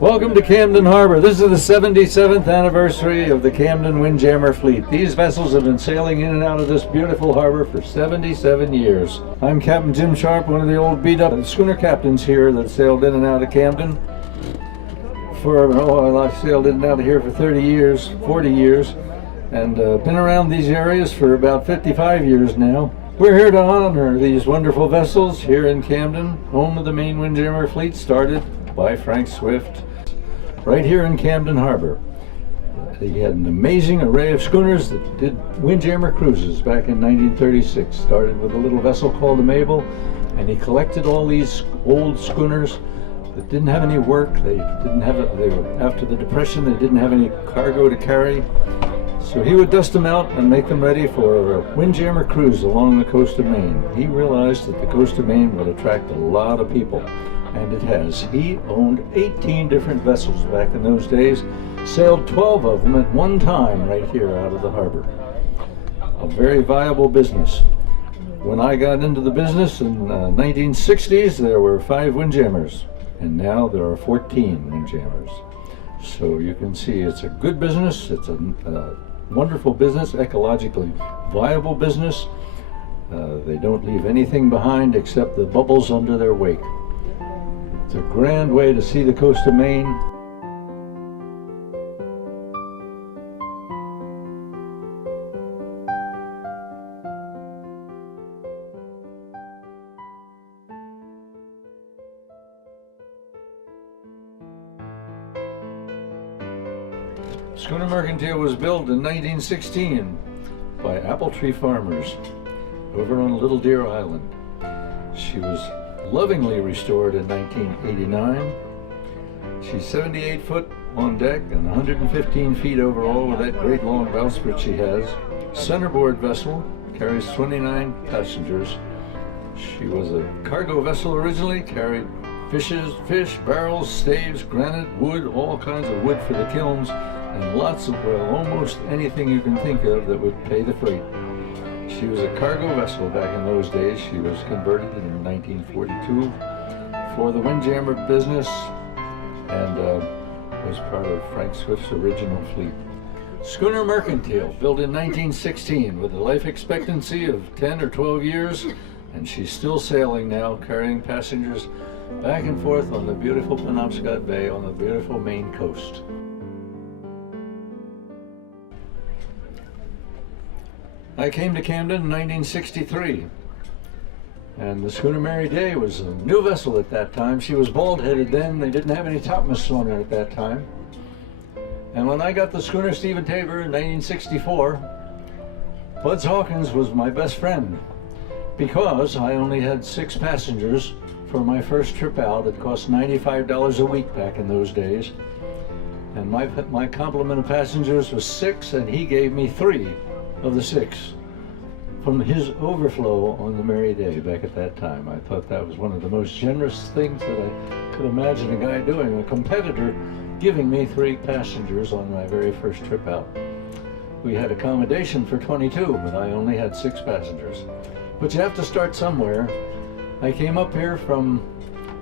Welcome to Camden Harbor. This is the 77th anniversary of the Camden Windjammer Fleet. These vessels have been sailing in and out of this beautiful harbor for 77 years. I'm Captain Jim Sharp, one of the old beat-up schooner captains here that sailed in and out of Camden. I sailed in and out of here for 40 years, and been around these areas for about 55 years now. We're here to honor these wonderful vessels here in Camden, home of the Maine Windjammer Fleet, started by Frank Swift, right here in Camden Harbor. He had an amazing array of schooners that did windjammer cruises back in 1936. Started with a little vessel called the Mabel, and he collected all these old schooners that didn't have any work. They were after the Depression. They didn't have any cargo to carry. So he would dust them out and make them ready for a windjammer cruise along the coast of Maine. He realized that the coast of Maine would attract a lot of people, and it has. He owned 18 different vessels back in those days, sailed 12 of them at one time right here out of the harbor. A very viable business. When I got into the business in the 1960s, there were 5 windjammers, and now there are 14 windjammers. So you can see it's a good business. It's a wonderful business, ecologically viable business. They don't leave anything behind except the bubbles under their wake. It's a grand way to see the coast of Maine. Schooner Mercantile was built in 1916 by apple tree farmers over on Little Deer Island. She was lovingly restored in 1989. She's 78 foot on deck and 115 feet overall with that great long bowsprit she has. Centerboard vessel, carries 29 passengers. She was a cargo vessel originally, carried fish, barrels, staves, granite, wood, all kinds of wood for the kilns, and lots of, almost anything you can think of that would pay the freight. She was a cargo vessel back in those days. She was converted in 1942 for the windjammer business and was part of Frank Swift's original fleet. Schooner Mercantile, built in 1916 with a life expectancy of 10 or 12 years, and she's still sailing now, carrying passengers back and forth on the beautiful Penobscot Bay on the beautiful Maine coast. I came to Camden in 1963, and the schooner Mary Day was a new vessel at that time. She was bald-headed then. They didn't have any topmasts on her at that time. And when I got the schooner Stephen Tabor in 1964, Buds Hawkins was my best friend because I only had 6 passengers for my first trip out. It cost $95 a week back in those days. And my complement of passengers was 6, and he gave me 3 of the 6 from his overflow on the Mary Day back at that time. I thought that was one of the most generous things that I could imagine a guy doing, a competitor giving me 3 passengers on my very first trip out. We had accommodation for 22, but I only had 6 passengers. But you have to start somewhere. I came up here from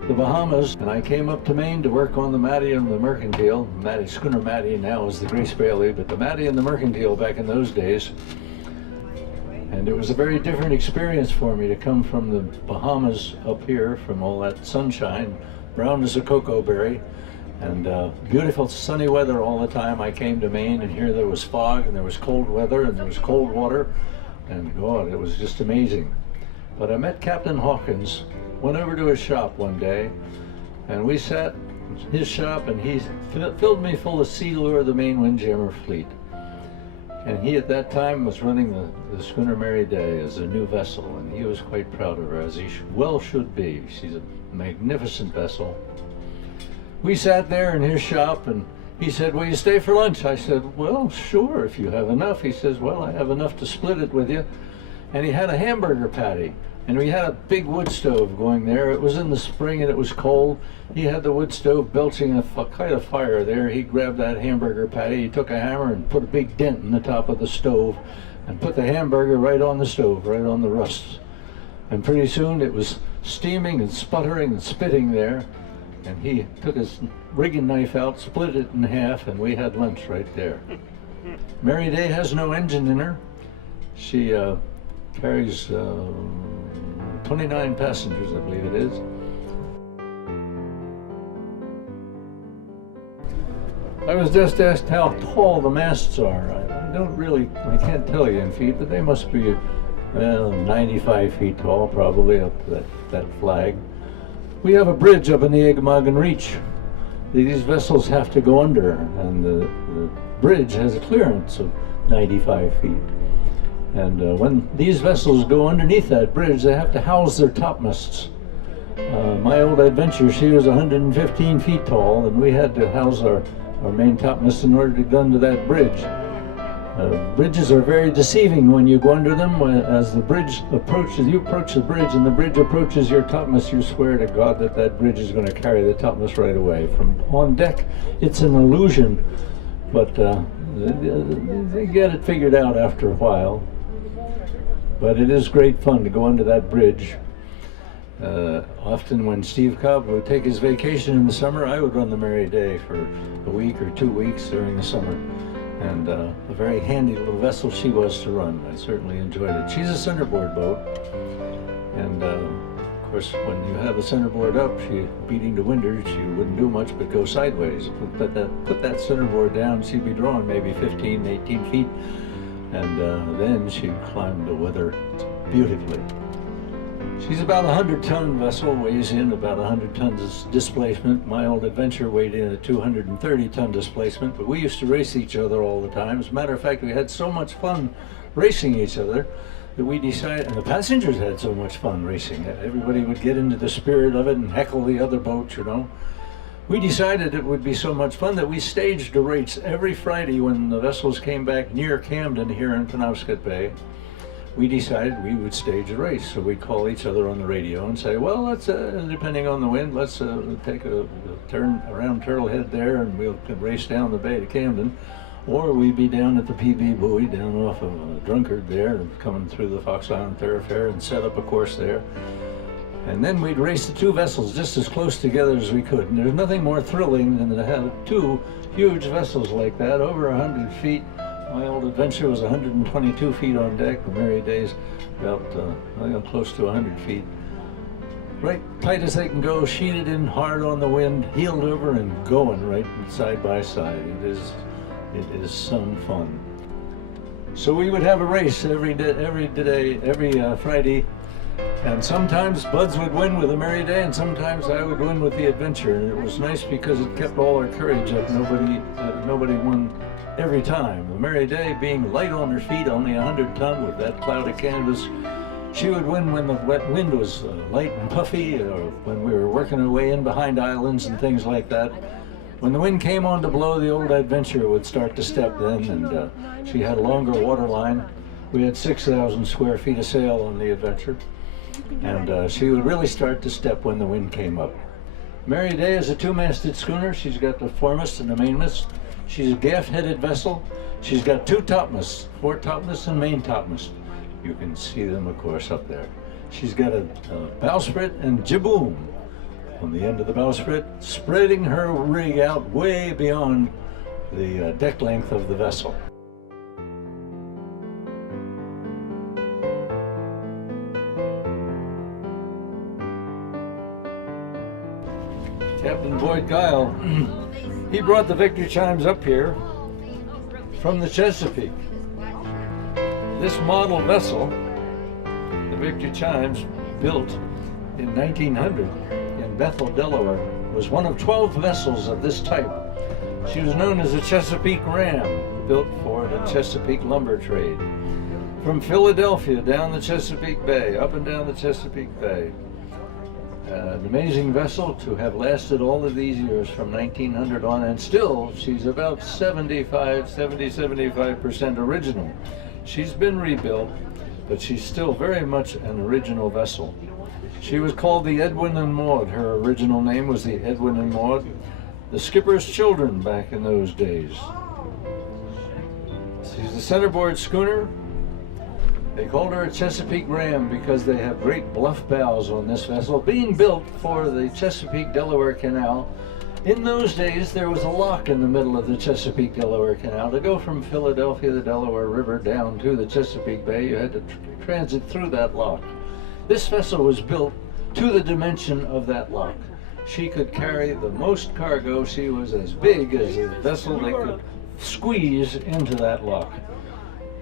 the Bahamas, and I came up to Maine to work on the Maddie and the Mercantile. Schooner Maddie now is the Grace Bailey, but the Maddie and the Mercantile back in those days. And it was a very different experience for me to come from the Bahamas up here, from all that sunshine, brown as a cocoa berry, and beautiful sunny weather all the time. I came to Maine, and here there was fog, and there was cold weather, and there was cold water, and God, it was just amazing. But I met Captain Hawkins, went over to his shop one day, and we sat in his shop, and he filled me full of sea lure of the Maine Windjammer Fleet. And he at that time was running the schooner Mary Day as a new vessel, and he was quite proud of her, as he well should be. She's a magnificent vessel. We sat there in his shop, and he said, "Will you stay for lunch?" I said, "Well, sure, if you have enough." He says, "Well, I have enough to split it with you." And he had a hamburger patty. And we had a big wood stove going there. It was in the spring and it was cold. He had the wood stove belching a kind of fire there. He grabbed that hamburger patty. He took a hammer and put a big dent in the top of the stove and put the hamburger right on the stove, right on the rust. And pretty soon it was steaming and sputtering and spitting there. And he took his rigging knife out, split it in half, and we had lunch right there. Mary Day has no engine in her. She carries 29 passengers, I believe it is. I was just asked how tall the masts are. I can't tell you in feet, but they must be 95 feet tall, probably, up that flag. We have a bridge up in the Eggemogan Reach. These vessels have to go under, and the bridge has a clearance of 95 feet. And when these vessels go underneath that bridge, they have to house their topmasts. My old Adventure, she was 115 feet tall, and we had to house our main topmast in order to get under that bridge. Bridges are very deceiving when you go under them. As the bridge approaches, you approach the bridge and the bridge approaches your topmast, you swear to God that that bridge is going to carry the topmast right away. From on deck, it's an illusion, but they get it figured out after a while. But it is great fun to go under that bridge. Often when Steve Cobb would take his vacation in the summer, I would run the Mary Day for a week or 2 weeks during the summer. And a very handy little vessel she was to run. I certainly enjoyed it. She's a centerboard boat. And of course, when you have the centerboard up, she beating to windward, she wouldn't do much but go sideways. Put that centerboard down, she'd be drawn maybe 15, 18 feet. And then she'd climb the weather beautifully. She's about a 100-ton vessel, weighs in about 100 tons displacement. My old Adventure weighed in at 230-ton displacement, but we used to race each other all the time. As a matter of fact, we had so much fun racing each other that we decided, and the passengers had so much fun racing. Everybody would get into the spirit of it and heckle the other boats, you know. We decided it would be so much fun that we staged a race every Friday when the vessels came back near Camden here in Penobscot Bay. We decided we would stage a race, so we'd call each other on the radio and say, well, let's, depending on the wind, let's take a turn around Turtlehead there and we'll race down the bay to Camden. Or we'd be down at the PB buoy down off of Drunkard there, coming through the Fox Island Thoroughfare and set up a course there. And then we'd race the two vessels just as close together as we could. And there's nothing more thrilling than to have two huge vessels like that, over 100 feet. My old Adventure was 122 feet on deck. The Mary Day's about close to 100 feet. Right tight as they can go, sheeted in hard on the wind, heeled over and going right side by side. It is some fun. So we would have a race every Friday. And sometimes Buds would win with the Mary Day, and sometimes I would win with the Adventure. And it was nice because it kept all our courage up. Nobody won every time. The Mary Day, being light on her feet, only 100 ton with that cloud of canvas, she would win when the wet wind was light and puffy, or when we were working our way in behind islands and things like that. When the wind came on to blow, the old Adventure would start to step then, and she had a longer water line. We had 6,000 square feet of sail on the Adventure, and she would really start to step when the wind came up. Mary Day is a two-masted schooner. She's got the foremast and the mainmast. She's a gaff-headed vessel. She's got two topmasts, fore topmast and main topmast. You can see them, of course, up there. She's got a bowsprit and jibboom on the end of the bowsprit, spreading her rig out way beyond the deck length of the vessel. Captain Boyd Guile, he brought the Victory Chimes up here from the Chesapeake. This model vessel, the Victory Chimes, built in 1900 in Bethel, Delaware, was one of 12 vessels of this type. She was known as the Chesapeake Ram, built for the Chesapeake lumber trade. From Philadelphia down the Chesapeake Bay, up and down the Chesapeake Bay. An amazing vessel to have lasted all of these years from 1900 on, and still she's about 75% original. She's been rebuilt, but she's still very much an original vessel. She was called the Edwin and Maud. Her original name was the Edwin and Maud, the skipper's children back in those days. She's a centerboard schooner, They called her a Chesapeake ram because they have great bluff bows on this vessel, being built for the Chesapeake-Delaware Canal. In those days, there was a lock in the middle of the Chesapeake-Delaware Canal. To go from Philadelphia, the Delaware River, down to the Chesapeake Bay, you had to transit through that lock. This vessel was built to the dimension of that lock. She could carry the most cargo. She was as big as a vessel they could squeeze into that lock.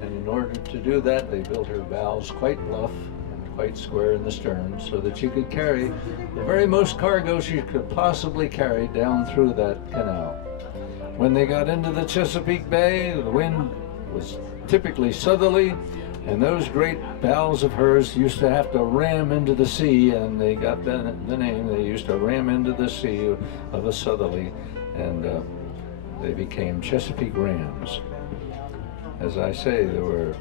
And in order to do that, they built her bows quite bluff and quite square in the stern so that she could carry the very most cargo she could possibly carry down through that canal. When they got into the Chesapeake Bay, the wind was typically southerly, and those great bows of hers used to have to ram into the sea, and they got the name. They used to ram into the sea of a southerly, and they became Chesapeake rams. As I say, there were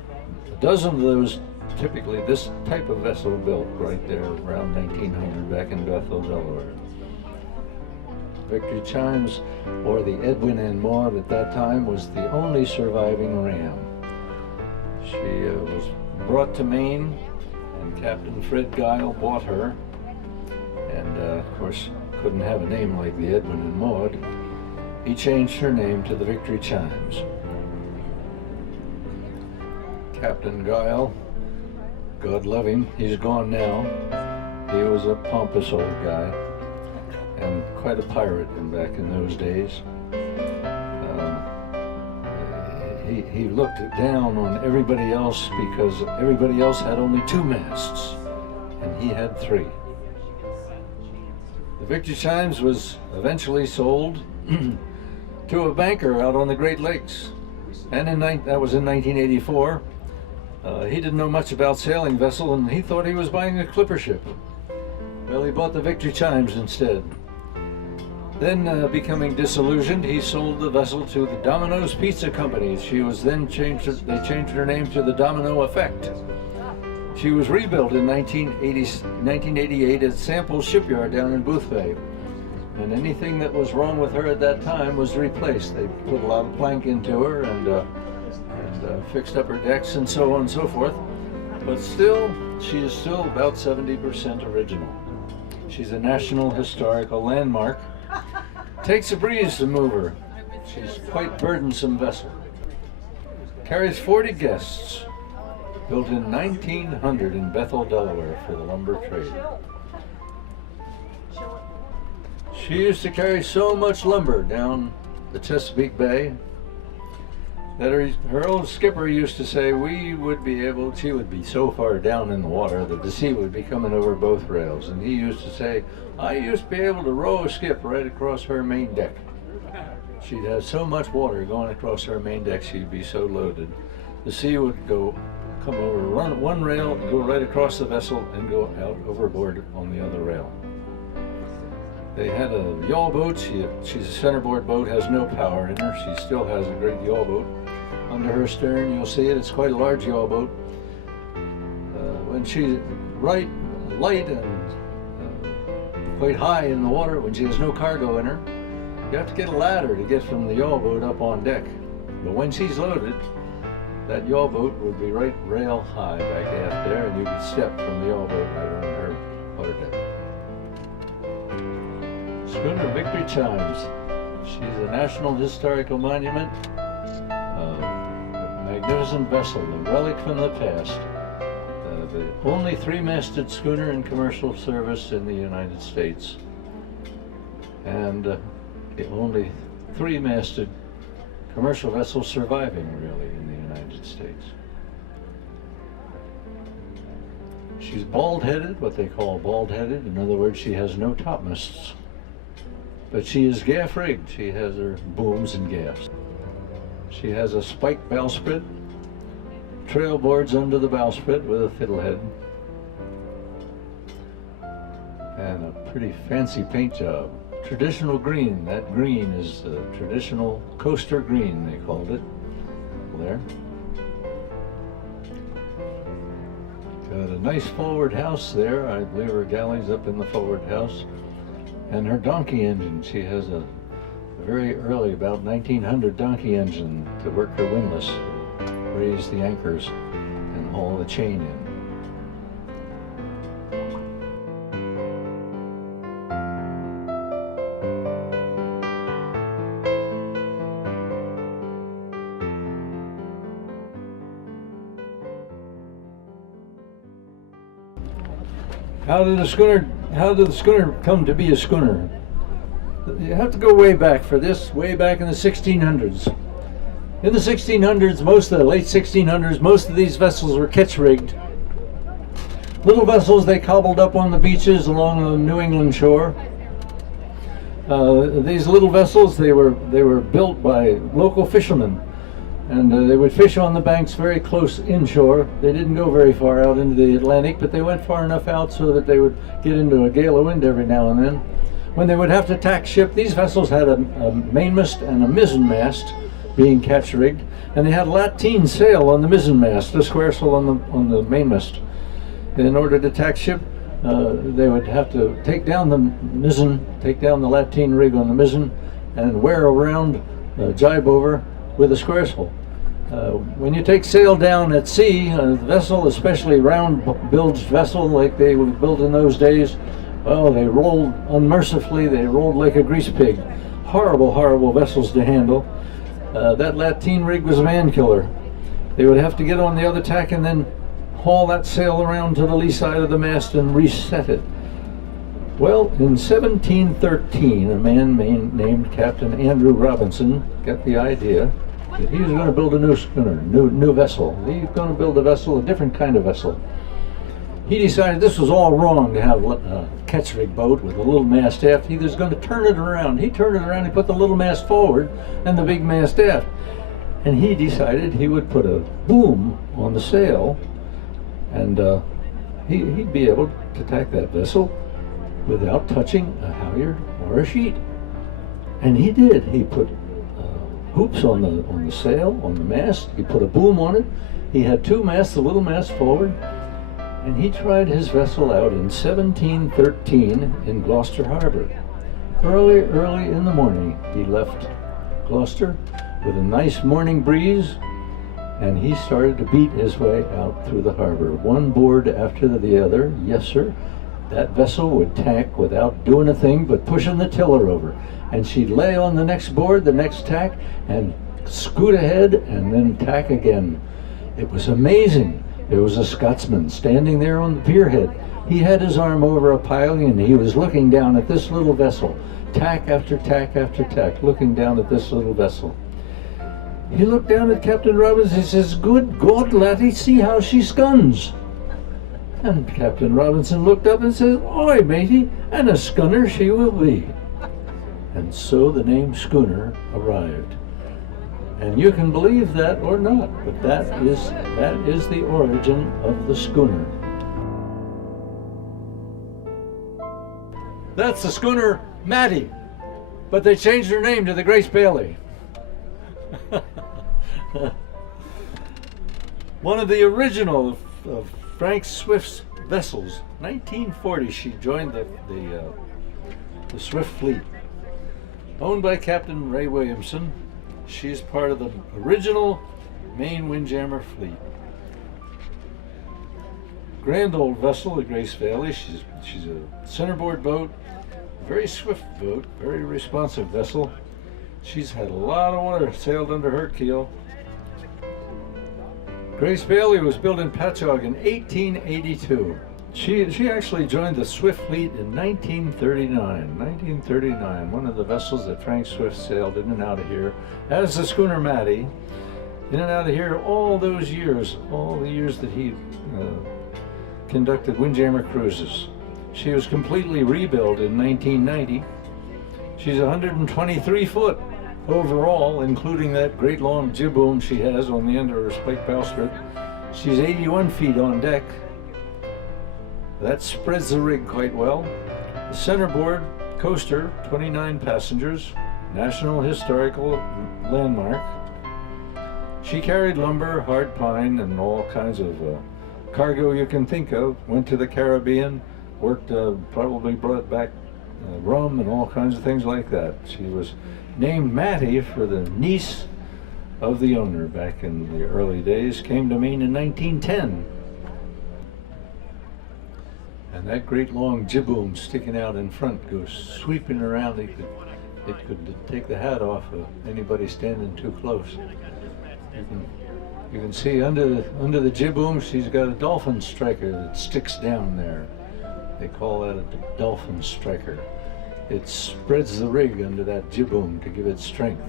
a dozen of those, typically this type of vessel built right there around 1900 back in Bethel, Delaware. Victory Chimes, or the Edwin and Maud at that time, was the only surviving ram. She was brought to Maine, and Captain Fred Guile bought her, and of course couldn't have a name like the Edwin and Maud. He changed her name to the Victory Chimes. Captain Guile, God love him, he's gone now. He was a pompous old guy and quite a pirate back in those days. He looked down on everybody else because everybody else had only 2 masts and he had 3. The Victory Chimes was eventually sold to a banker out on the Great Lakes, and that was in 1984. He didn't know much about sailing vessel, and he thought he was buying a clipper ship. Well, he bought the Victory Chimes instead. Then, becoming disillusioned, he sold the vessel to the Domino's Pizza Company. She was then changed her name to the Domino Effect. She was rebuilt in 1988 at Sample Shipyard down in Booth Bay. And anything that was wrong with her at that time was replaced. They put a lot of plank into her and fixed up her decks and so on and so forth. But still, she is still about 70% original. She's a National Historical Landmark. Takes a breeze to move her. She's quite a burdensome vessel. Carries 40 guests. Built in 1900 in Bethel, Delaware for the lumber trade. She used to carry so much lumber down the Chesapeake Bay that her old skipper used to say she would be so far down in the water that the sea would be coming over both rails. And he used to say, I used to be able to row a skip right across her main deck. She'd have so much water going across her main deck, she'd be so loaded. The sea would come over, run one rail, go right across the vessel, and go out overboard on the other rail. They had a yawl boat. She's a centerboard boat, has no power in her. She still has a great yawl boat. Under her stern, you'll see it. It's quite a large yawl boat. When she's light and quite high in the water, when she has no cargo in her, you have to get a ladder to get from the yawl boat up on deck. But when she's loaded, that yawl boat would be right rail high back aft there, and you could step from the yawl boat right on her quarter deck. Schooner Victory Chimes. She's a National Historical Monument, a magnificent vessel, a relic from the past. The only 3-masted schooner in commercial service in the United States, and the only 3-masted commercial vessel surviving, really, in the United States. She's bald-headed, what they call bald-headed. In other words, she has no topmasts. But she is gaff-rigged. She has her booms and gaffs. She has a spiked bowsprit, trail boards under the bowsprit with a fiddlehead, and a pretty fancy paint job. Traditional green. That green is the traditional coaster green, they called it. There. Got a nice forward house there. I believe her galley's up in the forward house. And her donkey engine. She has a very early, about 1900 donkey engine to work her windlass, raise the anchors, and haul the chain in. How did the schooner come to be a schooner? You have to go way back for this, way back in the 1600s. In the 1600s, late 1600s, most of these vessels were ketch-rigged. Little vessels they cobbled up on the beaches along the New England shore. These little vessels, they were built by local fishermen, and they would fish on the banks very close inshore. They didn't go very far out into the Atlantic, but they went far enough out so that they would get into a gale of wind every now and then. When they would have to tack ship, these vessels had a mainmast and a mizzenmast, being ketch-rigged, and they had lateen sail on the mizzenmast, a square sail on the mainmast. In order to tack ship, they would have to take down the mizzen, take down the lateen rig on the mizzen, and wear around, jibe over with a square sail. When you take sail down at sea, a vessel, especially round-bilged vessel like they were built in those days, well, they rolled unmercifully. They rolled like a grease pig. Horrible, horrible vessels to handle. That lateen rig was a man killer. They would have to get on the other tack and then haul that sail around to the lee side of the mast and reset it. Well, in 1713, a man named Captain Andrew Robinson got the idea that he was going to build a new schooner, new vessel. He was going to build a different kind of vessel. He decided this was all wrong to have a ketch-rig boat with a little mast aft. He was going to turn it around. He turned it around, he put the little mast forward and the big mast aft. And he decided he would put a boom on the sail, and he'd be able to tack that vessel without touching a halyard or a sheet. And he did. He put hoops on the sail, on the mast. He put a boom on it. He had two masts, the little mast forward. And he tried his vessel out in 1713 in Gloucester Harbor. Early in the morning, he left Gloucester with a nice morning breeze, and he started to beat his way out through the harbor, one board after the other. Yes, sir. That vessel would tack without doing a thing but pushing the tiller over. And she'd lay on the next board, the next tack, and scoot ahead and then tack again. It was amazing. There was a Scotsman standing there on the pierhead. He had his arm over a piling and he was looking down at this little vessel, tack after tack after tack, looking down at this little vessel. He looked down at Captain Robinson and says, "Good God, laddie, see how she scuns." And Captain Robinson looked up and said, "Oi, matey, and a schooner she will be." And so the name schooner arrived. And you can believe that or not, but that is the origin of the schooner. That's the schooner Mattie, but they changed her name to the Grace Bailey. One of the original of Frank Swift's vessels. 1940, she joined the Swift fleet, owned by Captain Ray Williamson. She's part of the original Maine Windjammer Fleet. Grand old vessel, the Grace Bailey. She's a centerboard boat, very swift boat, very responsive vessel. She's had a lot of water sailed under her keel. Grace Bailey was built in Patchogue in 1882. She actually joined the Swift fleet in 1939. 1939, one of the vessels that Frank Swift sailed in and out of here, as the schooner Mattie, in and out of here all those years, all the years that he conducted Windjammer cruises. She was completely rebuilt in 1990. She's 123 foot overall, including that great long jib boom she has on the end of her spike bowsprit. She's 81 feet on deck. That spreads the rig quite well. The centerboard coaster, 29 passengers, National Historical Landmark. She carried lumber, hard pine, and all kinds of cargo you can think of. Went to the Caribbean, worked, probably brought back rum and all kinds of things like that. She was named Mattie for the niece of the owner back in the early days. Came to Maine in 1910. And that great long jibboom sticking out in front goes sweeping around. It could take the hat off of anybody standing too close. You can see under the jibboom, she's got a dolphin striker that sticks down there. They call that a dolphin striker. It spreads the rig under that jibboom to give it strength.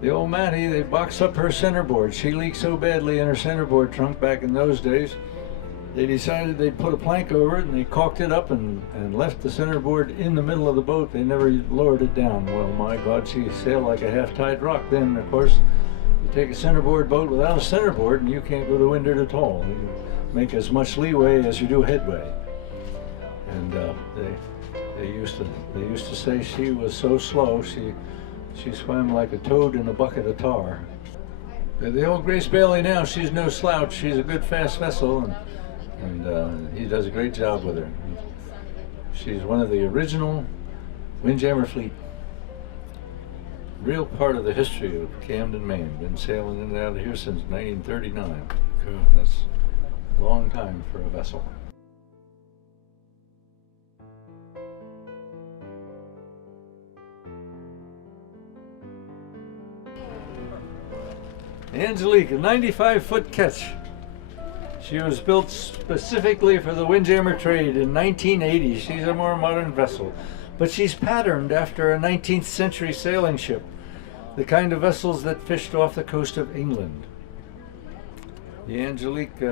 The old Mattie, they box up her centerboard. She leaked so badly in her centerboard trunk back in those days, they decided they'd put a plank over it, and they caulked it up and left the centerboard in the middle of the boat. They never lowered it down. Well, my God, she sailed like a half-tide rock then. Of course, you take a centerboard boat without a centerboard, and you can't go to windward at all. You make as much leeway as you do headway. And they used to say she was so slow, she swam like a toad in a bucket of tar. The old Grace Bailey now, she's no slouch. She's a good fast vessel, and he does a great job with her. She's one of the original Windjammer Fleet. Real part of the history of Camden, Maine. Been sailing in and out of here since 1939. That's a long time for a vessel. Angelique, a 95-foot ketch. She was built specifically for the windjammer trade in 1980. She's a more modern vessel, but she's patterned after a 19th century sailing ship, the kind of vessels that fished off the coast of England. The Angelique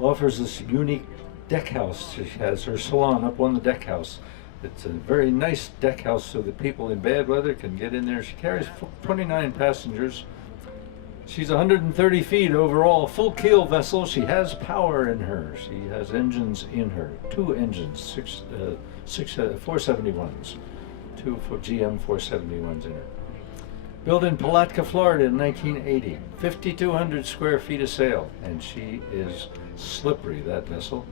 offers this unique deck house. She has her salon up on the deck house. It's a very nice deck house so that people in bad weather can get in there. She carries 29 passengers. She's 130 feet overall, full keel vessel. She has power in her. She has engines in her. 2 engines, 471s. 2 for GM 471s in her. Built in Palatka, Florida in 1980. 5,200 square feet of sail, and she is slippery, that vessel.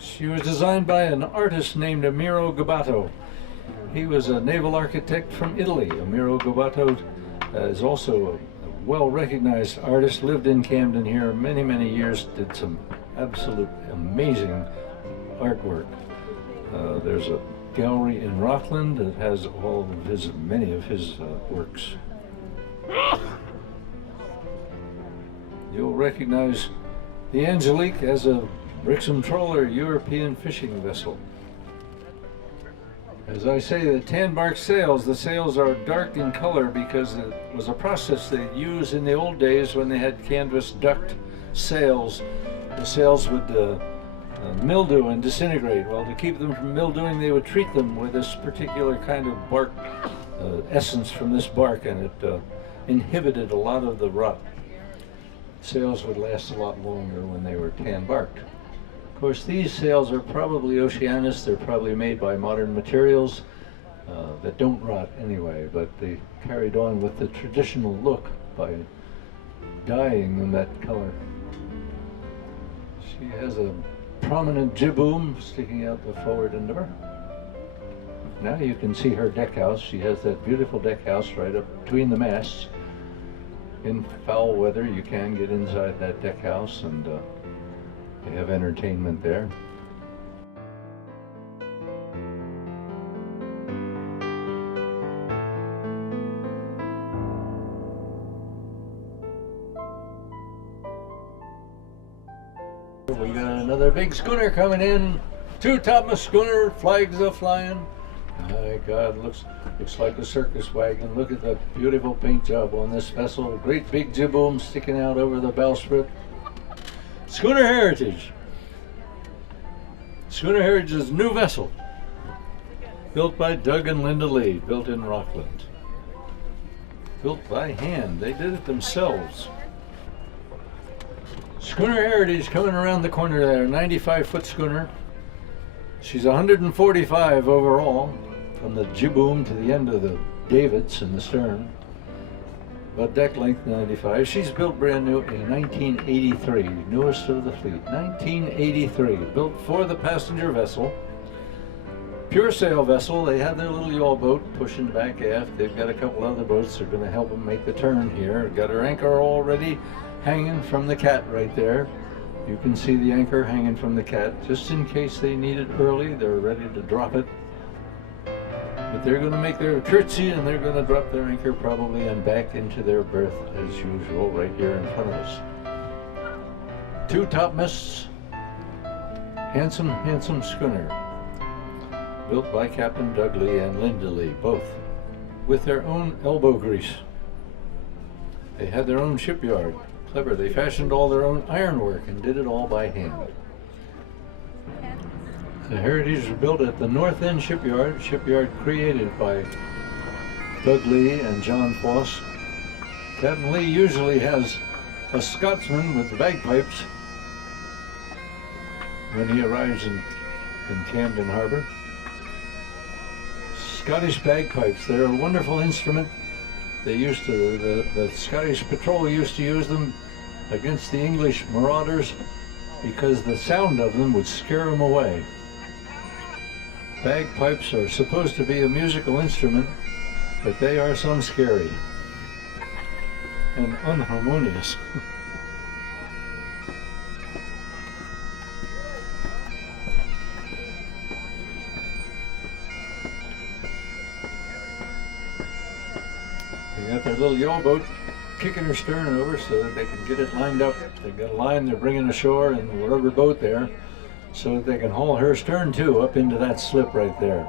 She was designed by an artist named Amiro Gabbato. He was a naval architect from Italy. Amiro Gabbato is also a well-recognized artist, lived in Camden here many, many years, did some absolute amazing artwork. There's a gallery in Rockland that has many of his works. You'll recognize the Angelique as a Brixham trawler European fishing vessel. As I say, the tan bark sails, the sails are dark in color because it was a process they used in the old days when they had canvas duct sails. The sails would mildew and disintegrate. Well, to keep them from mildewing, they would treat them with this particular kind of bark essence from this bark, and it inhibited a lot of the rot. Sails would last a lot longer when they were tan barked. Of course, these sails are probably Oceanus. They're probably made by modern materials that don't rot anyway, but they carried on with the traditional look by dyeing them that color. She has a prominent jibboom sticking out the forward end of her. Now you can see her deck house. She has that beautiful deck house right up between the masts. In foul weather, you can get inside that deck house, and they have entertainment there. We got another big schooner coming in. 2 topmast schooner, flags are flying. My God, looks like a circus wagon. Look at the beautiful paint job on this vessel. Great big jibboom sticking out over the bowsprit. Schooner Heritage. Schooner Heritage is a new vessel, built by Doug and Linda Lee, built in Rockland. Built by hand. They did it themselves. Schooner Heritage coming around the corner there, 95-foot schooner. She's 145 overall, from the jibboom to the end of the davits in the stern. But deck length 95. She's built brand new in 1983, newest of the fleet. 1983, built for the passenger vessel. pure sail vessel. They have their little yawl boat pushing back aft. They've got a couple other boats that are going to help them make the turn here. Got her anchor already hanging from the cat right there. You can see the anchor hanging from the cat. Just in case they need it early, they're ready to drop it. But they're going to make their curtsy and they're going to drop their anchor probably and back into their berth as usual right here in front of us. Two topmasts, handsome schooner, built by Captain Dudley and Linda Lee, both with their own elbow grease. They had their own shipyard. Clever. They fashioned all their own ironwork and did it all by hand. The Heritage was built at the North End shipyard created by Doug Lee and John Foss. Captain Lee usually has a Scotsman with the bagpipes when he arrives in Camden Harbor. Scottish bagpipes, they're a wonderful instrument. They used to, the Scottish patrol used to use them against the English marauders because the sound of them would scare them away. Bagpipes are supposed to be a musical instrument, but they are some scary and unharmonious. They got their little yawl boat kicking her stern over so that they can get it lined up. They've got a line they're bringing ashore in the rubber boat there so that they can haul her stern too up into that slip right there.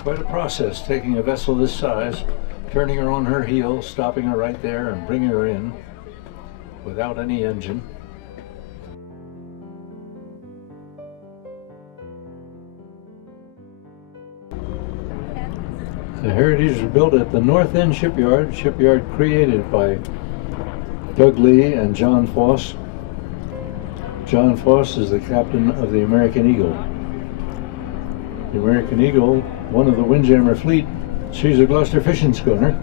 Quite a process, taking a vessel this size, turning her on her heel, stopping her right there and bringing her in without any engine. The Heritage was built at the North End shipyard created by Doug Lee and John Foss. John Foss is the captain of the American Eagle. The American Eagle, one of the Windjammer Fleet, she's a Gloucester fishing schooner.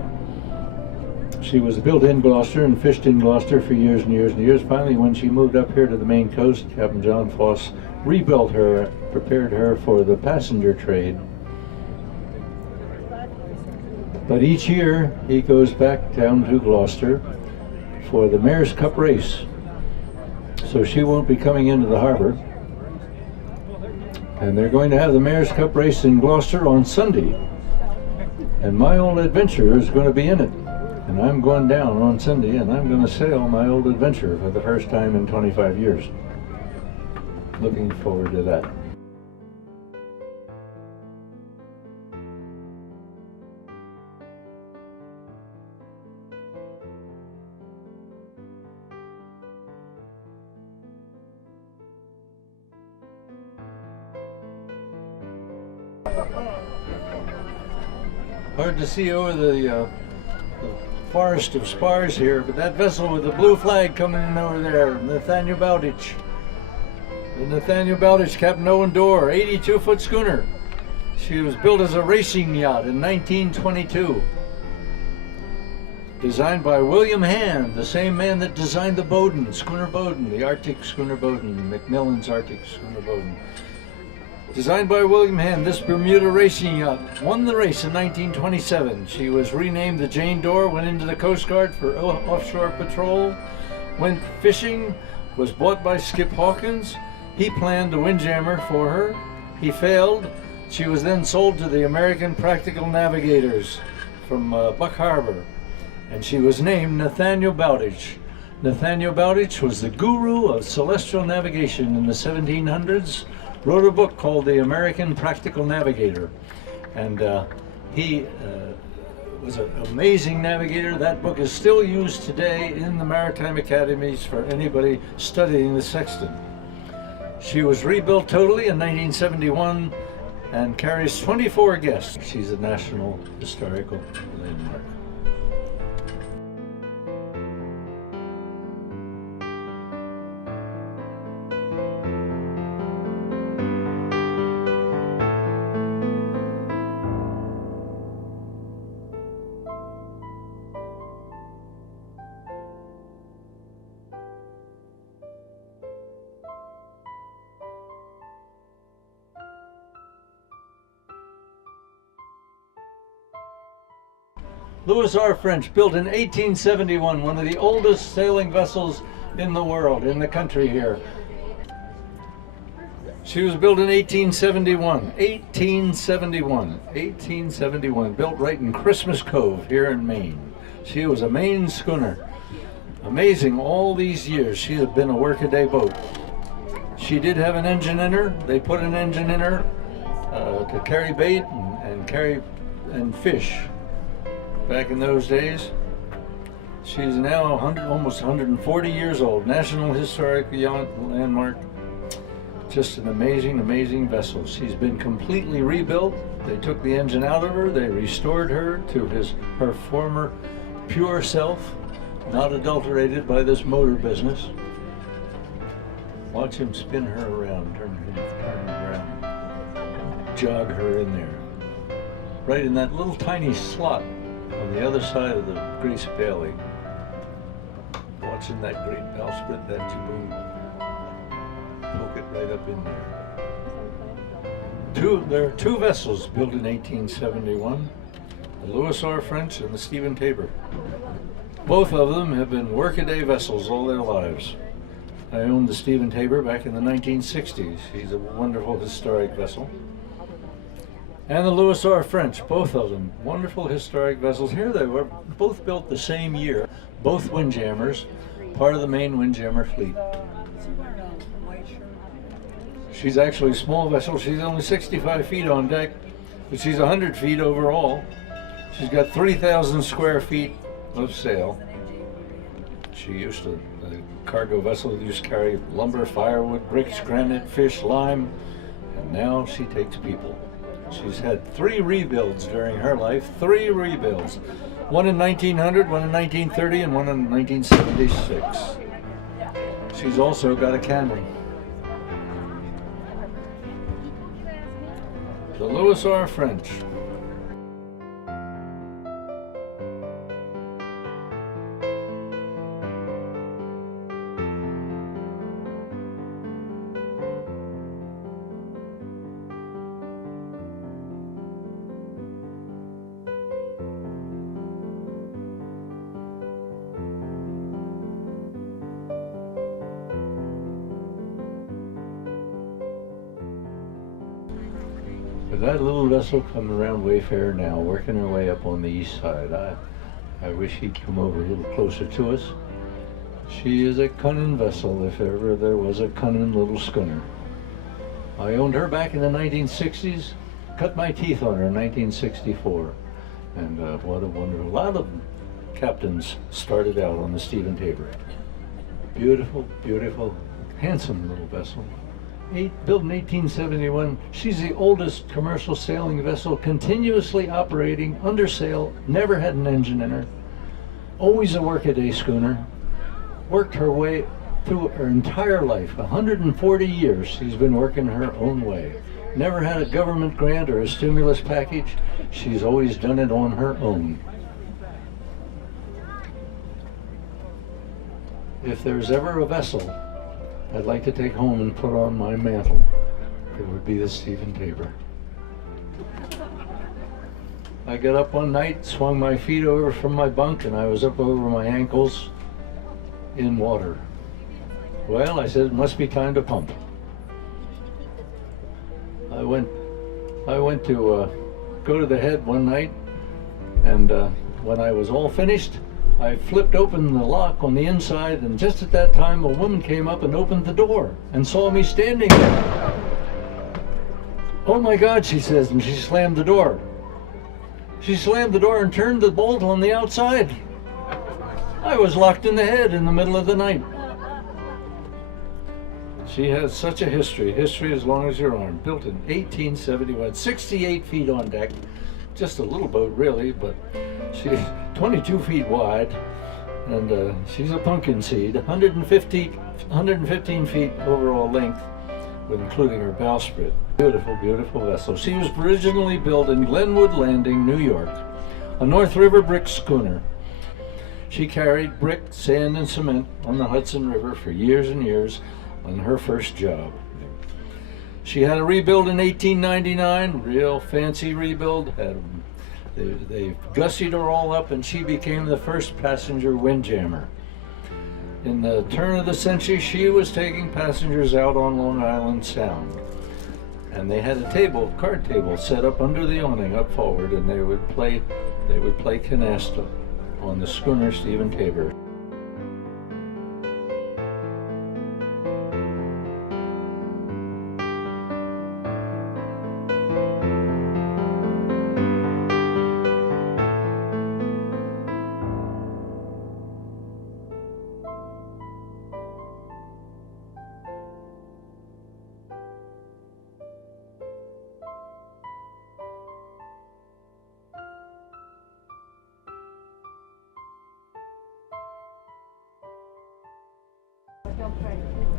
She was built in Gloucester and fished in Gloucester for years and years and years. Finally, when she moved up here to the Maine coast, Captain John Foss rebuilt her, prepared her for the passenger trade. But each year he goes back down to Gloucester for the Mayor's Cup race. So she won't be coming into the harbor. And they're going to have the Mayor's Cup race in Gloucester on Sunday. And my old adventure is going to be in it. And I'm going down on Sunday and I'm going to sail my old adventure for the first time in 25 years. Looking forward to that. Hard to see over the forest of spars here, but that vessel with the blue flag coming in over there, Nathaniel Bowditch. The Nathaniel Bowditch, Captain Owen Dorr, 82-foot schooner. She was built as a racing yacht in 1922. Designed by William Hand, the same man that designed the Bowden, Schooner Bowden, the Arctic Schooner Bowden, Macmillan's Arctic Schooner Bowden. Designed by William Hand, this Bermuda racing yacht won the race in 1927. She was renamed the Jane Dorr, went into the Coast Guard for offshore patrol, went fishing, was bought by Skip Hawkins. He planned the Windjammer for her. He failed. She was then sold to the American Practical Navigators from Buck Harbor, and she was named Nathaniel Bowditch. Nathaniel Bowditch was the guru of celestial navigation in the 1700s. Wrote a book called The American Practical Navigator, and he was an amazing navigator. That book is still used today in the maritime academies for anybody studying the sextant. She was rebuilt totally in 1971 and carries 24 guests. She's a National Historical Landmark. Louis R. French, built in 1871, one of the oldest sailing vessels in the world, in the country here. She was built in 1871, built right in Christmas Cove here in Maine. She was a Maine schooner. Amazing, all these years she had been a workaday boat. She did have an engine in her. They put an engine in her to carry bait and fish back in those days. She's now almost 140 years old. National Historic Landmark. Just an amazing, amazing vessel. She's been completely rebuilt. They took the engine out of her. They restored her to her former pure self, not adulterated by this motor business. Watch him spin her around, turn her around, jog her in there. Right in that little tiny slot on the other side of the grease bailey. Watching that great bowsprit, that jibboom. Poke it right up in there. There are two vessels built in 1871, the Louis R. French and the Stephen Tabor. Both of them have been workaday vessels all their lives. I owned the Stephen Tabor back in the 1960s. He's a wonderful historic vessel. And the Louis R. French, both of them, wonderful historic vessels. Here they were, both built the same year, both Windjammers, part of the Maine Windjammer Fleet. She's actually a small vessel. She's only 65 feet on deck, but she's 100 feet overall. She's got 3,000 square feet of sail. The cargo vessel used to carry lumber, firewood, bricks, granite, fish, lime, and now she takes people. She's had 3 rebuilds during her life, 3 rebuilds. One in 1900, one in 1930, and one in 1976. She's also got a cannon. The Louis R. French. But that little vessel coming around Wayfarer now, working her way up on the east side. I wish he'd come over a little closer to us. She is a cunning vessel, if ever there was a cunning little schooner. I owned her back in the 1960s, cut my teeth on her in 1964. And what a wonderful, a lot of captains started out on the Stephen Tabor. Beautiful, beautiful, handsome little vessel. Built in 1871, she's the oldest commercial sailing vessel continuously operating under sail, never had an engine in her, always a workaday schooner, worked her way through her entire life, 140 years she's been working her own way. Never had a government grant or a stimulus package, she's always done it on her own. If there's ever a vessel I'd like to take home and put on my mantle, it would be the Stephen Tabor. I got up one night, swung my feet over from my bunk, and I was up over my ankles in water. Well, I said, it must be time to pump. I went to go to the head one night, and when I was all finished, I flipped open the lock on the inside, and just at that time a woman came up and opened the door and saw me standing there. "Oh my God," she says, and she slammed the door. She slammed the door and turned the bolt on the outside. I was locked in the head in the middle of the night. She has such a history as long as your arm. Built in 1871, 68 feet on deck. Just a little boat really, but she's 22 feet wide, and she's a pumpkin seed, 115 feet overall length, including her bowsprit. Beautiful, beautiful vessel. She was originally built in Glenwood Landing, New York, a North River brick schooner. She carried brick, sand, and cement on the Hudson River for years and years on her first job. She had a rebuild in 1899, real fancy rebuild, had They gussied her all up, and she became the first passenger windjammer. In the turn of the century, she was taking passengers out on Long Island Sound. And they had a table, card table, set up under the awning up forward, and they would play canasta on the schooner Stephen Tabor.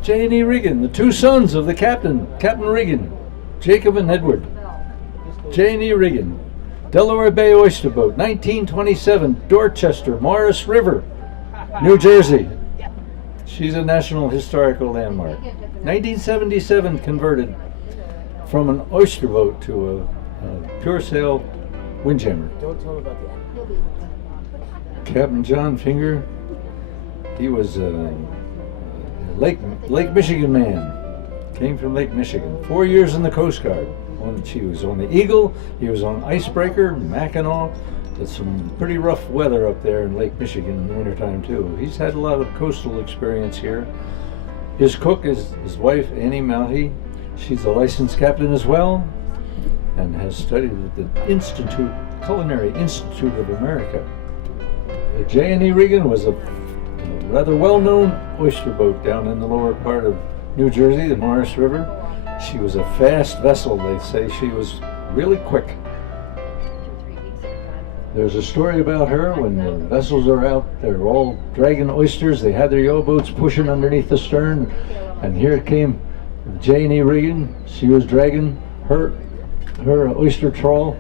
Janie Reagan, the two sons of the Captain Reagan, Jacob and Edward. Janie Reagan, Delaware Bay Oyster Boat, 1927, Dorchester, Morris River, New Jersey. She's a National Historical Landmark. 1977, converted from an oyster boat to a pure sail windjammer. Don't tell about that. Captain John Finger, he was a Lake Michigan man. Came from Lake Michigan. 4 years in the Coast Guard. She was on the Eagle. He was on Icebreaker, Mackinac. It's some pretty rough weather up there in Lake Michigan in the wintertime too. He's had a lot of coastal experience here. His cook is his wife, Annie Malhy. She's a licensed captain as well, and has studied at the Culinary Institute of America. Janie Reagan was a rather well-known oyster boat down in the lower part of New Jersey, the Morris River. She was a fast vessel. They say she was really quick. There's a story about her when the vessels are out, they're all dragging oysters. They had their yaw boats pushing underneath the stern, and here came Janie Reagan. She was dragging her oyster trawl,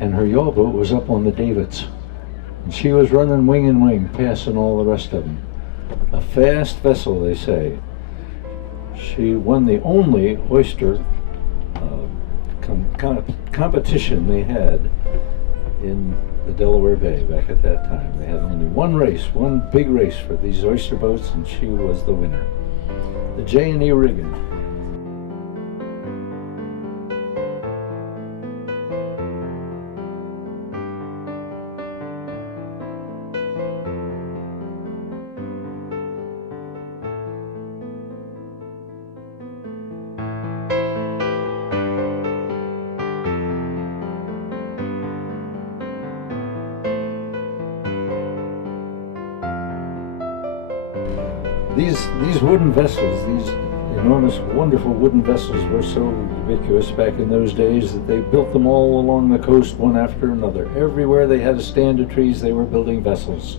and her yaw boat was up on the davits. And she was running wing and wing, passing all the rest of them. A fast vessel, they say. She won the only oyster competition they had in the Delaware Bay back at that time. They had only one race, one big race for these oyster boats, and she was the winner. The Janie Reagan. These wooden vessels, these enormous, wonderful wooden vessels were so ubiquitous back in those days that they built them all along the coast, one after another. Everywhere they had a stand of trees, they were building vessels.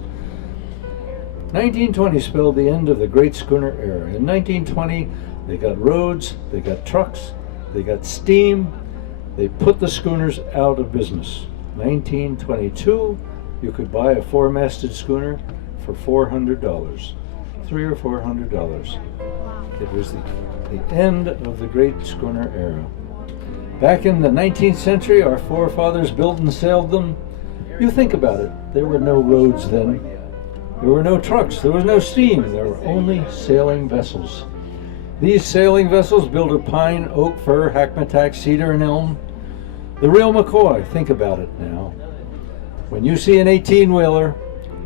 1920 spelled the end of the great schooner era. In 1920, they got roads, they got trucks, they got steam. They put the schooners out of business. 1922, you could buy a four-masted schooner for $400. $300 or $400. It was the end of the great schooner era. Back in the 19th century, our forefathers built and sailed them. You think about it, there were no roads then. There were no trucks, there was no steam, there were only sailing vessels. These sailing vessels built of pine, oak, fir, hackmatack, cedar, and elm. The real McCoy, think about it now. When you see an 18-wheeler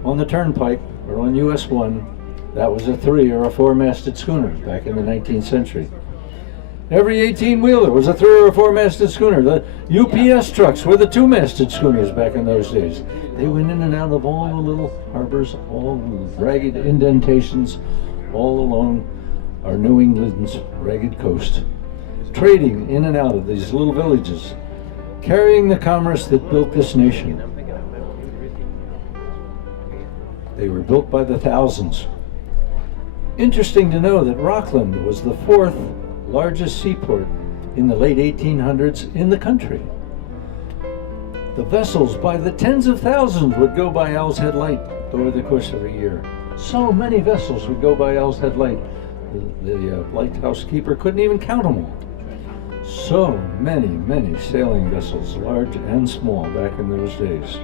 on the turnpike or on US 1, that was a 3 or a 4-masted schooner back in the 19th century. Every 18-wheeler was a 3 or a 4-masted schooner. The UPS trucks were the 2-masted schooners back in those days. They went in and out of all the little harbors, all the ragged indentations, all along our New England's ragged coast, trading in and out of these little villages, carrying the commerce that built this nation. They were built by the thousands. Interesting to know that Rockland was the 4th largest seaport in the late 1800s in the country. The vessels by the tens of thousands would go by Owl's Head Light over the course of a year. So many vessels would go by Owl's Head Light. The lighthouse keeper couldn't even count them all. So many sailing vessels, large and small, back in those days.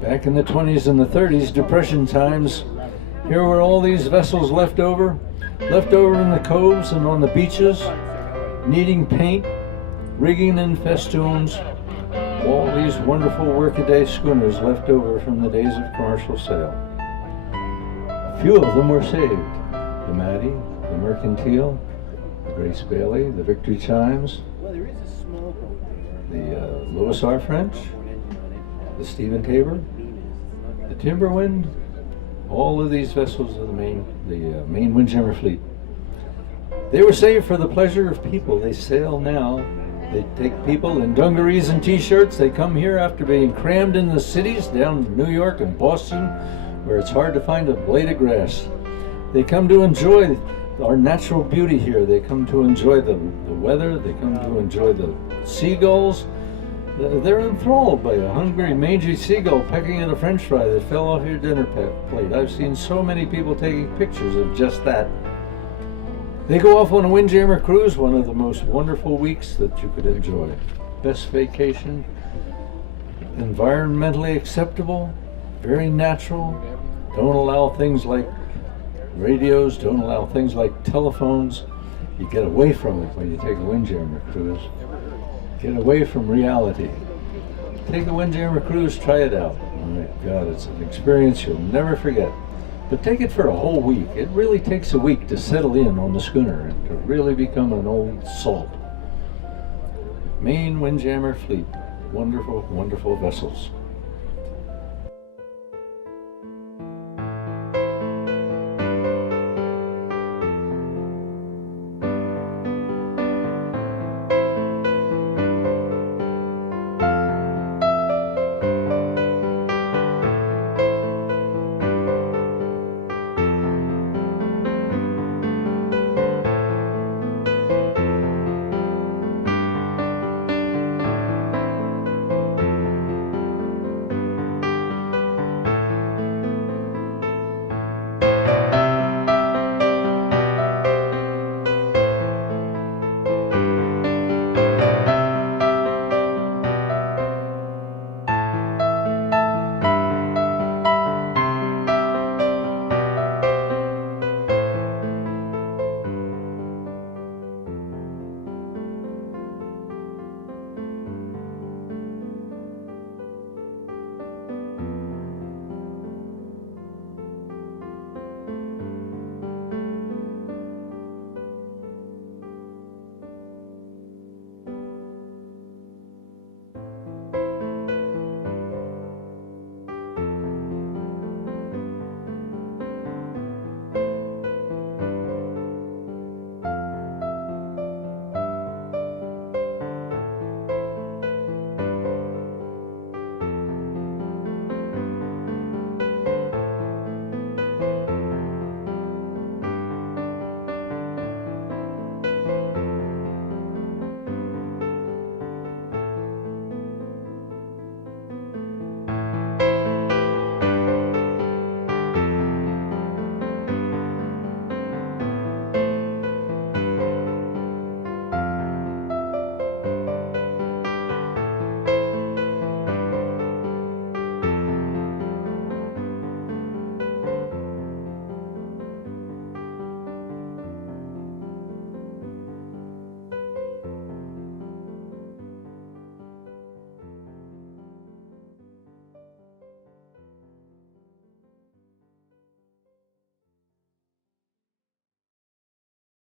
Back in the 20s and the 30s, Depression times, here were all these vessels left over in the coves and on the beaches, needing paint, rigging and festoons, all these wonderful workaday schooners left over from the days of commercial sail. A few of them were saved. The Maddie, the Mercantile, the Grace Bailey, the Victory Chimes, the Louis R. French, the Stephen Tabor, the Timberwind, all of these vessels of the Maine Windjammer Fleet. They were saved for the pleasure of people. They sail now. They take people in dungarees and t-shirts. They come here after being crammed in the cities down in New York and Boston, where it's hard to find a blade of grass. They come to enjoy our natural beauty here. They come to enjoy the weather. They come to enjoy the seagulls. They're enthralled by a hungry, mangy seagull pecking at a french fry that fell off your dinner plate. I've seen so many people taking pictures of just that. They go off on a Windjammer cruise, one of the most wonderful weeks that you could enjoy. Best vacation, environmentally acceptable, very natural. Don't allow things like radios, don't allow things like telephones. You get away from it when you take a Windjammer cruise. Get away from reality. Take a Windjammer cruise, try it out. Oh my God, it's an experience you'll never forget. But take it for a whole week. It really takes a week to settle in on the schooner and to really become an old salt. Maine Windjammer Fleet. Wonderful, wonderful vessels.